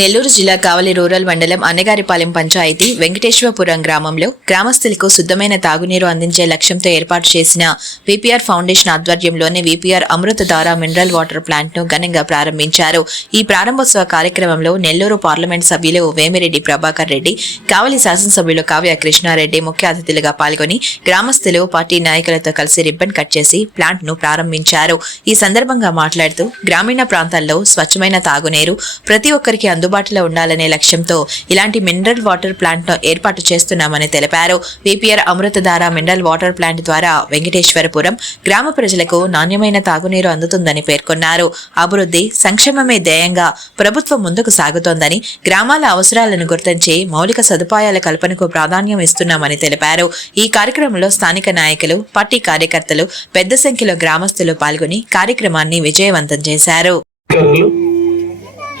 నెల్లూరు జిల్లా కావలి రూరల్ మండలం అన్నగారిపాలెం పంచాయతీ వెంకటేశ్వరపురం గ్రామంలో గ్రామస్తులకు శుద్ధమైన తాగునీరు అందించే లక్ష్యంతో ఏర్పాటు చేసిన విపిఆర్ ఫౌండేషన్ ఆధ్వర్యంలోని VPR Amruthadhara mineral water plant ను ఘనంగా ప్రారంభించారు. ఈ ప్రారంభోత్సవ కార్యక్రమంలో నెల్లూరు పార్లమెంట్ సభ్యులు వేమిరెడ్డి ప్రభాకర్ రెడ్డి, కావలి శాసనసభ్యులు కావ్య కృష్ణారెడ్డి ముఖ్య అతిథులుగా పాల్గొని గ్రామస్తులు పార్టీ నాయకులతో కలిసి రిబ్బన్ కట్ చేసి ప్లాంట్ ను ప్రారంభించారు. ఈ సందర్భంగా మాట్లాడుతూ గ్రామీణ ప్రాంతాల్లో స్వచ్ఛమైన తాగునీరు ప్రతి ఒక్కరికి అందుబాటులో ఉండాలనే లక్ష్యంతో ఇలాంటి మినరల్ వాటర్ ప్లాంట్ ను ఏర్పాటు చేస్తున్నామని తెలిపారు. VPR Amruthadhara mineral water plant ద్వారా వెంకటేశ్వరపురం గ్రామ ప్రజలకు నాణ్యమైన తాగునీరు అందుతుందని పేర్కొన్నారు. అభివృద్ధి, సంక్షేమమే ధ్యేయంగా ప్రభుత్వం ముందుకు సాగుతోందని, గ్రామాల అవసరాలను గుర్తించి మౌలిక సదుపాయాల కల్పనకు ప్రాధాన్యం ఇస్తున్నామని తెలిపారు. ఈ కార్యక్రమంలో స్థానిక నాయకులు, పార్టీ కార్యకర్తలు పెద్ద సంఖ్యలో గ్రామస్తులు పాల్గొని కార్యక్రమాన్ని విజయవంతం చేశారు.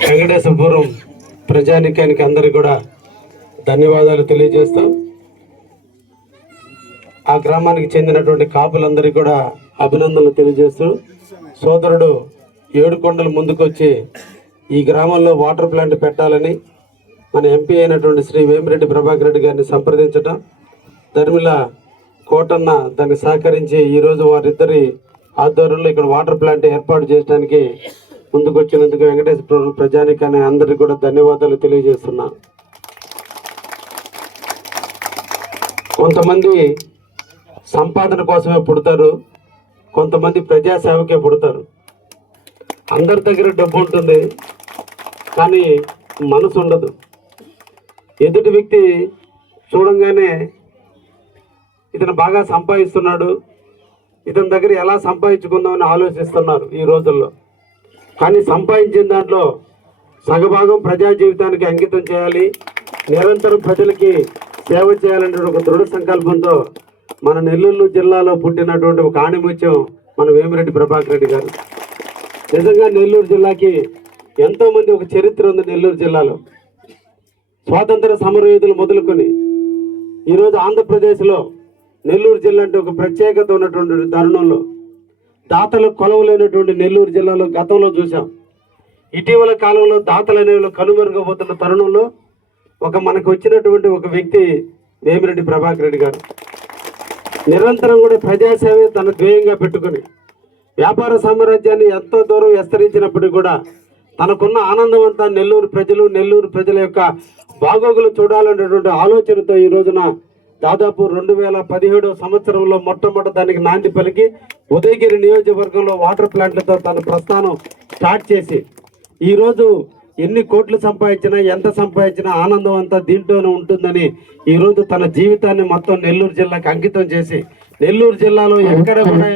వెంకటేశ్వరపురం ప్రజానికానికి అందరికీ కూడా ధన్యవాదాలు తెలియజేస్తూ, ఆ గ్రామానికి చెందినటువంటి కాపులందరికీ కూడా అభినందనలు తెలియజేస్తూ, సోదరుడు ఏడుకొండల ముందుకొచ్చి ఈ గ్రామంలో వాటర్ ప్లాంట్ పెట్టాలని మన ఎంపీ అయినటువంటి శ్రీ వేమిరెడ్డి ప్రభాకర్ రెడ్డి గారిని సంప్రదించడం, ధర్మిల కోటన్న దానికి సహకరించి ఈరోజు వారిద్దరి ఆధ్వర్యంలో ఇక్కడ వాటర్ ప్లాంట్ ఏర్పాటు చేయడానికి ముందుకు వచ్చినందుకు వెంకటేశ్వర ప్రజానికాన్ని అందరికీ కూడా ధన్యవాదాలు తెలియజేస్తున్నాను. కొంతమంది సంపాదన కోసమే పుడతారు, కొంతమంది ప్రజాసేవకే పుడతారు. అందరి దగ్గర డబ్బు ఉంటుంది కానీ మనసు ఉండదు. ఎదుటి వ్యక్తి చూడంగానే ఇతను బాగా సంపాదిస్తున్నాడు, ఇతని దగ్గర ఎలా సంపాదించుకుందామని ఆలోచిస్తున్నారు ఈ రోజుల్లో. కానీ సంపాదించిన దాంట్లో సగభాగం ప్రజా జీవితానికి అంకితం చేయాలి, నిరంతరం ప్రజలకి సేవ చేయాలనే ఒక దృఢ సంకల్పంతో మన నెల్లూరు జిల్లాలో పుట్టినటువంటి ఒక ఆణిముత్యం మన వేమిరెడ్డి ప్రభాకర్ రెడ్డి గారు. నిజంగా నెల్లూరు జిల్లాకి ఎంతోమంది ఒక చరిత్ర ఉంది. నెల్లూరు జిల్లాలో స్వాతంత్ర సమరయోధులు మొదలుకొని ఈరోజు ఆంధ్రప్రదేశ్లో నెల్లూరు జిల్లా అంటే ఒక ప్రత్యేకత ఉన్నటువంటి తరుణంలో దాతలకు కొలవలేనటువంటి నెల్లూరు జిల్లాలో గతంలో చూసాం. ఇటీవల కాలంలో దాతలు అనేవి కనుమరుగబోతున్న తరుణంలో మనకు వచ్చినటువంటి ఒక వ్యక్తి వేమిరెడ్డి ప్రభాకర్ రెడ్డి గారు. నిరంతరం కూడా ప్రజాసేవ తన ధ్యేయంగా పెట్టుకుని వ్యాపార సామ్రాజ్యాన్ని ఎంతో దూరం విస్తరించినప్పటికీ కూడా తనకున్న ఆనందం అంతా నెల్లూరు ప్రజల యొక్క బాగోగులు చూడాలనేటువంటి ఆలోచనతో ఈ రోజున దాదాపు 2017 సంవత్సరంలో మొట్టమొదటి దానికి నాంది పలికి ఉదయగిరి నియోజకవర్గంలో వాటర్ ప్లాంట్లతో తన ప్రస్థానం స్టార్ట్ చేసి ఈరోజు ఎన్ని కోట్లు సంపాదించినా ఎంత సంపాదించినా ఆనందం అంతా దీంట్లోనే ఉంటుందని ఈరోజు తన జీవితాన్ని మొత్తం నెల్లూరు జిల్లాకి అంకితం చేసి నెల్లూరు జిల్లాలో ఎక్కడ కూడా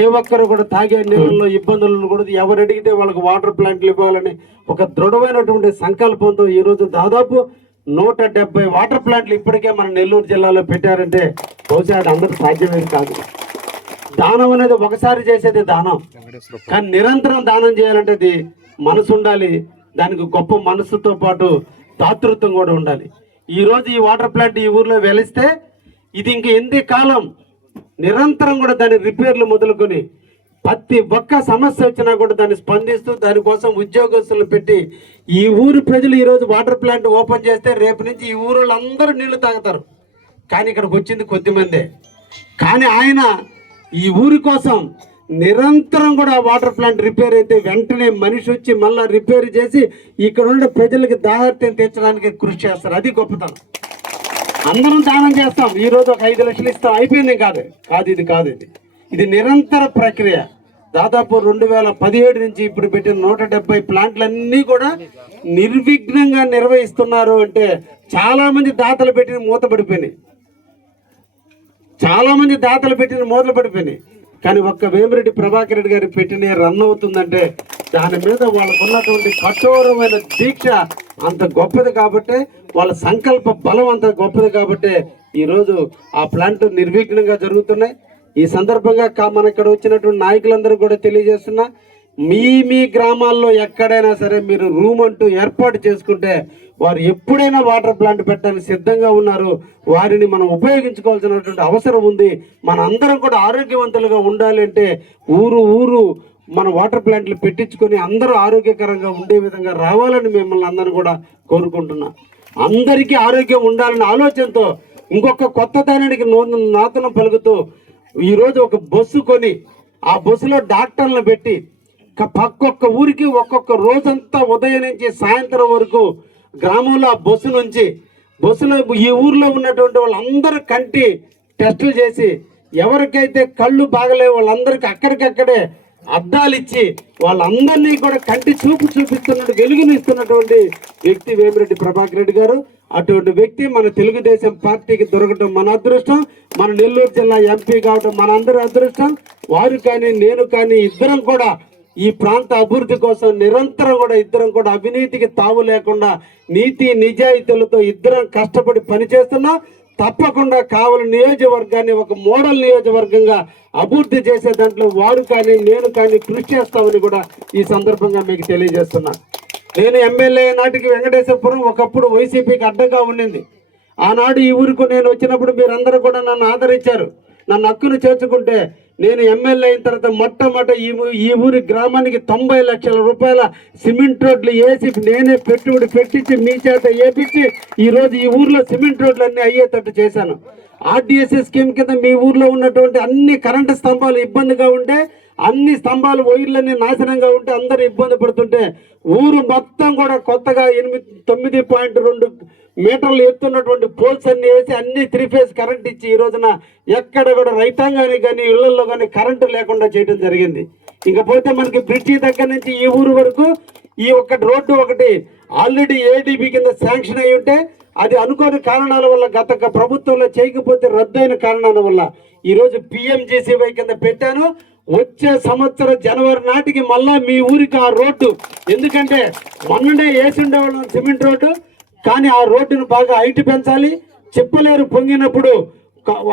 ఏ ఒక్కరు కూడా తాగే నీళ్ళలో ఇబ్బందులను కూడా ఎవరు అడిగితే వాళ్ళకి వాటర్ ప్లాంట్లు ఇవ్వాలని ఒక దృఢమైనటువంటి సంకల్పంతో ఈరోజు దాదాపు 170 వాటర్ ప్లాంట్లు ఇప్పటికే మన నెల్లూరు జిల్లాలో పెట్టారంటే బహుశా అది అందరూ సాధ్యమేది కాదు. దానం అనేది ఒకసారి చేసేది దానం, కానీ నిరంతరం దానం చేయాలంటే అది మనసు ఉండాలి, దానికి గొప్ప మనసుతో పాటు దాతృత్వం కూడా ఉండాలి. ఈరోజు ఈ వాటర్ ప్లాంట్ ఈ ఊర్లో వెలిస్తే ఇది ఇంక ఎన్ని కాలం నిరంతరం కూడా దాని రిపేర్లు మొదలుకొని ప్రతి ఒక్క సమస్య వచ్చినా కూడా దాన్ని స్పందిస్తూ దానికోసం ఉద్యోగస్తులను పెట్టి ఈ ఊరు ప్రజలు ఈరోజు వాటర్ ప్లాంట్ ఓపెన్ చేస్తే రేపు నుంచి ఈ ఊరు అందరూ నీళ్లు తాగుతారు. కానీ ఇక్కడికి వచ్చింది కొద్దిమందే. కానీ ఆయన ఈ ఊరి కోసం నిరంతరం కూడా వాటర్ ప్లాంట్ రిపేర్ అయితే వెంటనే మనిషి వచ్చి మళ్ళీ రిపేర్ చేసి ఇక్కడ ఉండే ప్రజలకి దాహర్త్యం తీర్చడానికి కృషి చేస్తారు. అది గొప్పతనం. అందరం దానం చేస్తాం, ఈరోజు ఒక 5 లక్షలు ఇస్తాం, అయిపోయింది కాదు. ఇది నిరంతర ప్రక్రియ. దాదాపు 2017 నుంచి ఇప్పుడు పెట్టిన 170 ప్లాంట్లన్నీ కూడా నిర్విఘ్నంగా నిర్వహిస్తున్నారు. అంటే చాలా మంది దాతలు పెట్టిన మూతలు పడిపోయినాయి, కానీ ఒక్క వేమిరెడ్డి ప్రభాకర్ రెడ్డి గారు పెట్టిన రన్ అవుతుందంటే దాని మీద వాళ్ళకున్నటువంటి కఠోరమైన దీక్ష అంత గొప్పది కాబట్టి, వాళ్ళ సంకల్ప బలం అంత గొప్పది కాబట్టి ఈరోజు ఆ ప్లాంట్ నిర్విఘ్నంగా జరుగుతున్నాయి. ఈ సందర్భంగా మన ఇక్కడ వచ్చినటువంటి నాయకులందరూ కూడా తెలియజేస్తున్నా, మీ గ్రామాల్లో ఎక్కడైనా సరే మీరు రూమ్ అంటూ ఏర్పాటు చేసుకుంటే వారు ఎప్పుడైనా వాటర్ ప్లాంట్ పెట్టడానికి సిద్ధంగా ఉన్నారు. వారిని మనం ఉపయోగించుకోవాల్సినటువంటి అవసరం ఉంది. మన అందరం కూడా ఆరోగ్యవంతులుగా ఉండాలి అంటే ఊరు మన వాటర్ ప్లాంట్లు పెట్టించుకొని అందరూ ఆరోగ్యకరంగా ఉండే విధంగా రావాలని మిమ్మల్ని అందరూ కూడా కోరుకుంటున్నా. అందరికీ ఆరోగ్యం ఉండాలనే ఆలోచనతో ఇంకొక కొత్త దానికి నూతనం పలుకుతూ ఈరోజు ఒక బస్సు కొని ఆ బస్సులో డాక్టర్లను పెట్టి ఒక్కొక్క ఊరికి ఒక్కొక్క రోజంతా ఉదయం నుంచి సాయంత్రం వరకు గ్రామంలో ఆ బస్సులో ఈ ఊర్లో ఉన్నటువంటి వాళ్ళందరూ కంటి టెస్టులు చేసి ఎవరికైతే కళ్ళు బాగలేవు వాళ్ళందరికీ అక్కడికక్కడే అద్దాలు ఇచ్చి వాళ్ళందరినీ కూడా కంటి చూపిస్తున్నట్టు వెలుగునిస్తున్నటువంటి వ్యక్తి వేమిరెడ్డి ప్రభాకర్ రెడ్డి గారు. అటువంటి వ్యక్తి మన తెలుగుదేశం పార్టీకి దొరకటం మన అదృష్టం, మన నెల్లూరు జిల్లా ఎంపీ కావటం మన అందరి అదృష్టం. వారు కానీ నేను కానీ ఇద్దరం కూడా ఈ ప్రాంత అభివృద్ధి కోసం నిరంతరం కూడా ఇద్దరం కూడా అవినీతికి తావు లేకుండా నీతి నిజాయితీలతో ఇద్దరం కష్టపడి పనిచేస్తున్నాం. తప్పకుండా కావలి నియోజకవర్గాన్ని ఒక మోడల్ నియోజకవర్గంగా అభివృద్ధి చేసే దాంట్లో వారు కానీ నేను కానీ కృషి చేస్తామని కూడా ఈ సందర్భంగా మీకు తెలియజేస్తున్నా. నేను ఎమ్మెల్యే నాటికి వెంకటేశ్వరపురం ఒకప్పుడు వైసీపీకి అడ్డగా ఉండింది. ఆనాడు ఈ ఊరికి నేను వచ్చినప్పుడు మీరందరూ కూడా నన్ను ఆదరించారు, నన్ను హక్కును చేర్చుకుంటే నేను ఎమ్మెల్యే అయిన తర్వాత మొట్టమొదట ఈ ఊరి గ్రామానికి 90 లక్షల రూపాయల సిమెంట్ రోడ్లు వేసి నేనే పెట్టుబడి పెట్టించి మీ చేత వేపించి ఈరోజు ఈ ఊర్లో సిమెంట్ రోడ్లు అన్నీ అయ్యేటట్టు చేశాను. ఆర్డీఎస్ఏ స్కీమ్ కింద మీ ఊర్లో ఉన్నటువంటి అన్ని కరెంటు స్తంభాలు ఇబ్బందిగా ఉంటే, అన్ని స్తంభాలు వైర్లన్నీ నాశనంగా ఉంటే అందరూ ఇబ్బంది పడుతుంటే ఊరు మొత్తం కూడా కొత్తగా 9.2 మీటర్లు ఎత్తున్నటువంటి పోల్స్ అన్ని వేసి అన్ని 3 ఫేజ్ కరెంట్ ఇచ్చి ఈ రోజున ఎక్కడ కూడా రైతాంగానికి కానీ ఇళ్లలో కానీ కరెంటు లేకుండా చేయడం జరిగింది. ఇకపోతే మనకి బ్రిడ్జి దగ్గర నుంచి ఈ ఊరు వరకు ఈ రోడ్డు ఒకటి ఆల్రెడీ ఏడీబీ కింద శాంక్షన్ అయి ఉంటే అది అనుకోని కారణాల వల్ల గత ప్రభుత్వంలో చేయకపోతే రద్దయిన కారణాల వల్ల ఈరోజు పిఎంజేసీవై కింద పెట్టాను. వచ్చే సంవత్సరం జనవరి నాటికి మళ్ళా మీ ఊరికి ఆ రోడ్డు, ఎందుకంటే మొన్ననే వేసి ఉండేవాళ్ళం సిమెంట్ రోడ్డు, కానీ ఆ రోడ్డును బాగా హైట్ పెంచాలి. చెప్పలేరు పొంగినప్పుడు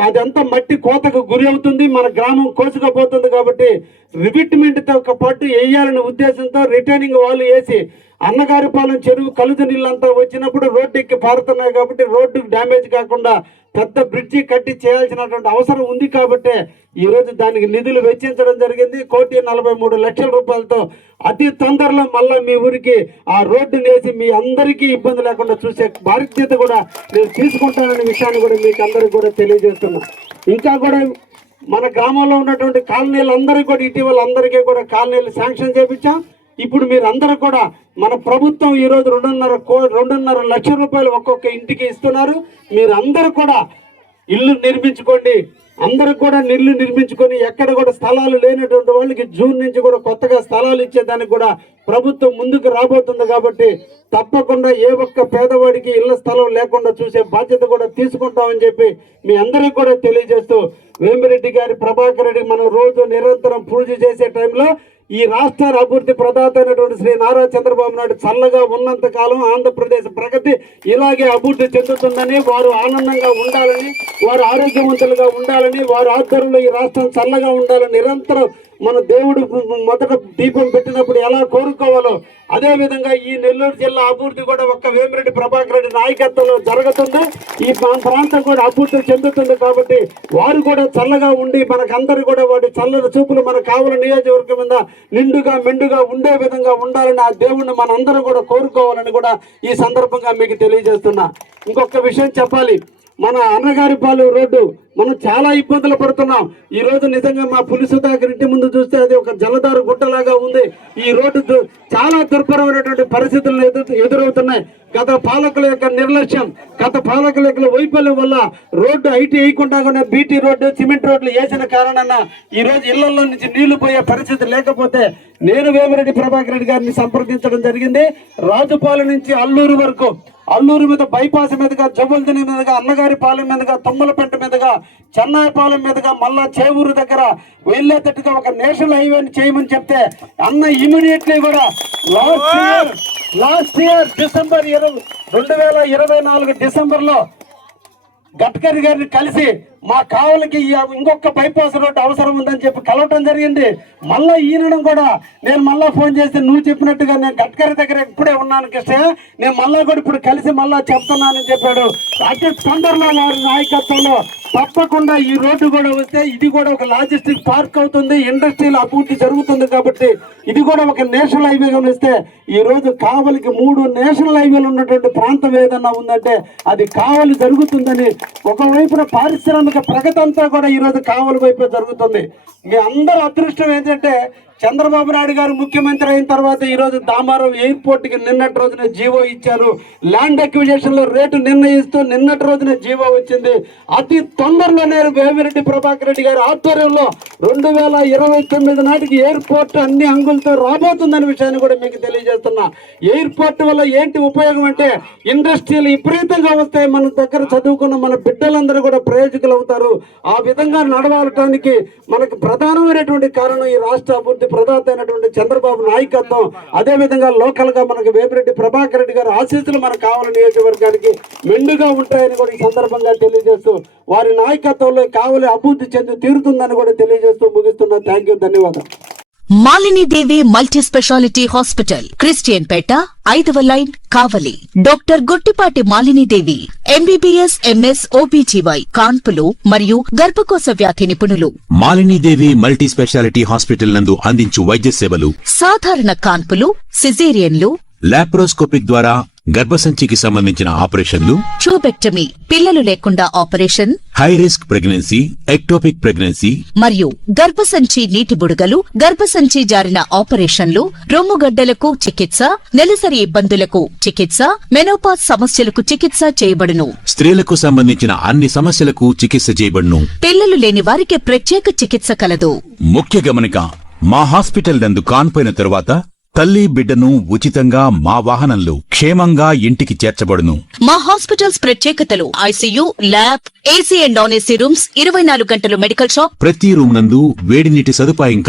అదంతా మట్టి కోతకు గురి అవుతుంది, మన గ్రామం కోసుకపోతుంది. కాబట్టి రివిట్మెంట్తో పాటు వేయాలనే ఉద్దేశంతో రిటైనింగ్ వాళ్ళు వేసి అన్నగారిపాలెం చెరువు కలుదు నీళ్ళంతా వచ్చినప్పుడు రోడ్డు ఎక్కి పారుతున్నాయి. కాబట్టి రోడ్డుకు డ్యామేజ్ కాకుండా పెద్ద బ్రిడ్జి కట్టి చేయాల్సినటువంటి అవసరం ఉంది. కాబట్టి ఈరోజు దానికి నిధులు వెచ్చించడం జరిగింది. 1,43,00,000 రూపాయలతో అతి తొందరలో మళ్ళీ మీ ఊరికి ఆ రోడ్డుని వేసి మీ అందరికీ ఇబ్బంది లేకుండా చూసే బాధ్యత కూడా నేను తీసుకుంటాననే విషయాన్ని కూడా మీకు అందరికీ కూడా తెలియజేస్తున్నా. ఇంకా కూడా మన గ్రామంలో ఉన్నటువంటి కాలనీలందరికీ కూడా ఇటీవల అందరికీ కూడా కాలనీలు శాంక్షన్ చేయించాం. ఇప్పుడు మీరు అందరూ కూడా మన ప్రభుత్వం ఈరోజు 2.5 లక్షల రూపాయలు ఒక్కొక్క ఇంటికి ఇస్తున్నారు. మీరు అందరూ కూడా ఇల్లు నిర్మించుకోండి. అందరూ కూడా ఇల్లు నిర్మించుకొని ఎక్కడ కూడా స్థలాలు లేనటువంటి వాళ్ళకి జూన్ నుంచి కూడా కొత్తగా స్థలాలు ఇచ్చేదానికి కూడా ప్రభుత్వం ముందుకు రాబోతుంది. కాబట్టి తప్పకుండా ఏ ఒక్క పేదవాడికి ఇళ్ల స్థలం లేకుండా చూసే బాధ్యత కూడా తీసుకుంటామని చెప్పి మీ అందరికీ కూడా తెలియజేస్తూ, వేమిరెడ్డి గారి ప్రభాకర్ రెడ్డి మనం రోజు నిరంతరం పూజ చేసే టైంలో ఈ రాష్ట్ర అభివృద్ధి ప్రదాత అయినటువంటి శ్రీ నారా చంద్రబాబు నాయుడు చల్లగా ఉన్నంత కాలం ఆంధ్రప్రదేశ్ ప్రగతి ఇలాగే అభివృద్ధి చెందుతుందని, వారు ఆనందంగా ఉండాలని, వారు ఆరోగ్యవంతులుగా ఉండాలని, వారి ఆధ్వర్యంలో ఈ రాష్ట్రం చల్లగా ఉండాలని నిరంతరం మన దేవుడు మొదట దీపం పెట్టినప్పుడు ఎలా కోరుకోవాలో అదే విధంగా ఈ నెల్లూరు జిల్లా అభివృద్ధి కూడా ఒక్క వేమిరెడ్డి ప్రభాకర్ రెడ్డి నాయకత్వంలో జరుగుతుంది. ఈ ప్రాంతం కూడా అభివృద్ధి చెందుతుంది. కాబట్టి వారు కూడా చల్లగా ఉండి మనకందరూ కూడా వాటి చల్లని చూపులు మన కావలి నియోజకవర్గం మీద నిండుగా మెండుగా ఉండే విధంగా ఉండాలని ఆ దేవుణ్ణి మనందరం కూడా కోరుకోవాలని కూడా ఈ సందర్భంగా మీకు తెలియజేస్తున్నా. ఇంకొక విషయం చెప్పాలి, మన అన్నగారిపాలెం రోడ్డు మనం చాలా ఇబ్బందులు పడుతున్నాం. ఈ రోజు నిజంగా మా పులిసు దాకా ఇంటి ముందు చూస్తే అది ఒక జలదారు గుట్టలాగా ఉంది. ఈ రోడ్డు చాలా దుర్భరమైనటువంటి పరిస్థితులు ఎదురవుతున్నాయి. గత పాలకుల యొక్క నిర్లక్ష్యం, గత పాలకుల యొక్క వైఫల్యం వల్ల రోడ్డు హైట్ వేయకుండా బీటీ రోడ్డు సిమెంట్ రోడ్లు వేసిన కారణాన ఈ రోజు ఇళ్లలో నుంచి నీళ్లు పోయే పరిస్థితి లేకపోతే నేను వేమిరెడ్డి ప్రభాకర్ రెడ్డి గారిని సంప్రదించడం జరిగింది. రాజుపాలెం నుంచి అల్లూరు వరకు, అల్లూరు మీద బైపాస్ మీదుగా, జవ్వల్దిని మీదుగా, అన్నగారిపాలెం మీదుగా, తుమ్మలపెంట మీదుగా, చెన్నాయిపాలెం మీదుగా మళ్ళా చేవూరు దగ్గర వెళ్ళేటట్టుగా ఒక నేషనల్ హైవేని చేయమని చెప్తే అన్న ఇమీడియట్లీ కూడా లాస్ట్ ఇయర్ డిసెంబర్ 2024 డిసెంబర్లో గడ్కరీ గారిని కలిసి మా కావలికి ఇంకొక బైపాస్ రోడ్డు అవసరం ఉందని చెప్పి కలవటం జరిగింది. మళ్ళా ఈయనడం కూడా నేను మళ్ళా ఫోన్ చేసి నువ్వు చెప్పినట్టుగా నేను గడ్కరీ దగ్గర ఇప్పుడే ఉన్నాను కృష్ణ, నేను మళ్ళా కూడా ఇప్పుడు కలిసి మళ్ళా చెప్తున్నానని చెప్పాడు. అతి తొందరలో వారి నాయకత్వంలో తప్పకుండా ఈ రోడ్డు కూడా వస్తే ఇది కూడా ఒక లాజిస్టిక్ పార్క్ అవుతుంది, ఇండస్ట్రియల్ అభివృద్ధి జరుగుతుంది. కాబట్టి ఇది కూడా ఒక నేషనల్ హైవేగా ఇస్తే ఈ రోజు కావలికి 3 నేషనల్ హైవేలు ఉన్నటువంటి ప్రాంతం ఏదన్నా ఉందంటే అది కావలి జరుగుతుందని, ఒకవైపున పారిశ్రామిక ప్రగతి అంతా కూడా ఈ రోజు కావలి వైపే జరుగుతుంది. మీ అందరూ అదృష్టం ఏంటంటే చంద్రబాబు నాయుడు గారు ముఖ్యమంత్రి అయిన తర్వాత ఈ రోజు దామారం ఎయిర్పోర్ట్ కి నిన్నటి రోజున జీవో ఇచ్చారు. ల్యాండ్ అక్విజిషన్ లో రేటు నిర్ణయిస్తూ నిన్నటి రోజున జీవో వచ్చింది. అతి తొందరలోనే వేమిరెడ్డి ప్రభాకర్ రెడ్డి గారి ఆధ్వర్యంలో 2029 నాటికి ఎయిర్పోర్ట్ అన్ని అంగులతో రాబోతుందనే విషయాన్ని కూడా మీకు తెలియజేస్తున్నా. ఎయిర్పోర్ట్ వల్ల ఏంటి ఉపయోగం అంటే ఇండస్ట్రీలు విపరీతంగా వస్తాయి, మన దగ్గర చదువుకున్న మన బిడ్డలందరూ కూడా ప్రయోజకులు అవుతారు. ఆ విధంగా నడవటానికి మనకు ప్రధానమైనటువంటి కారణం ఈ రాష్ట్ర అభివృద్ధి ప్రదాత అయినటువంటి చంద్రబాబు నాయకత్వం. అదే విధంగా లోకల్ గా మనకు వేమిరెడ్డి ప్రభాకర్ రెడ్డి గారి ఆశీస్సులు మన కావలి నియోజకవర్గానికి మెండుగా ఉంటాయని కూడా ఈ సందర్భంగా తెలియజేస్తూ వారి నాయకత్వంలో కావలి అభివృద్ధి చెంది తీరుతుందని కూడా తెలియజేస్తూ ముగిస్తున్నా. థ్యాంక్ యూ, ధన్యవాదాలు. మాలిని దేవి మల్టీ స్పెషాలిటీ హాస్పిటల్, క్రిస్టియన్ పేట, 5వ లైన్, కావలి. డాక్టర్ గుట్టిపాటి మాలిని దేవి ఎంబీబీఎస్, ఎంఎస్, ఓబీజీవై, కాన్పులు మరియు గర్భకోశ వ్యాధి నిపుణులు. మాలినీదేవి మల్టీ స్పెషాలిటీ హాస్పిటల్ నందు అందించు వైద్య సేవలు: సాధారణ కాన్పులు, సిజేరియన్లు, లాప్రోస్కోపిక్ ద్వారా గర్భసంచికి సంబంధించిన ఆపరేషన్లు, ట్యూబెక్టమీ, పిల్లలు లేకుండా operation, high risk pregnancy, ectopic pregnancy మరియు గర్భసంచి నీటి బుడగలు, గర్భసంచి జారిన ఆపరేషన్లు, రొమ్ముగడ్డలకు చికిత్స, నెలసరి ఇబ్బందులకు చికిత్స, మెనోపాజ్ సమస్యలకు చికిత్స చేయబడును. స్త్రీలకు సంబంధించిన అన్ని సమస్యలకు చికిత్స చేయబడును. పిల్లలు లేని వారికి ప్రత్యేక చికిత్స కలదు. ముఖ్య గమనిక: మా హాస్పిటల్ నందు కాన్పోయిన తరువాత తల్లి బిడ్డను ఉచితంగా మా వాహనంలో క్షేమంగా ఇంటికి చేర్చబడును. మా హాస్పిటల్స్ ప్రత్యేకతలు: ICU, lab, AC and non AC rooms, 24 గంటలు మెడికల్ షాప్, ప్రతి రూమ్ నందు వేడి నీటి సదుపాయం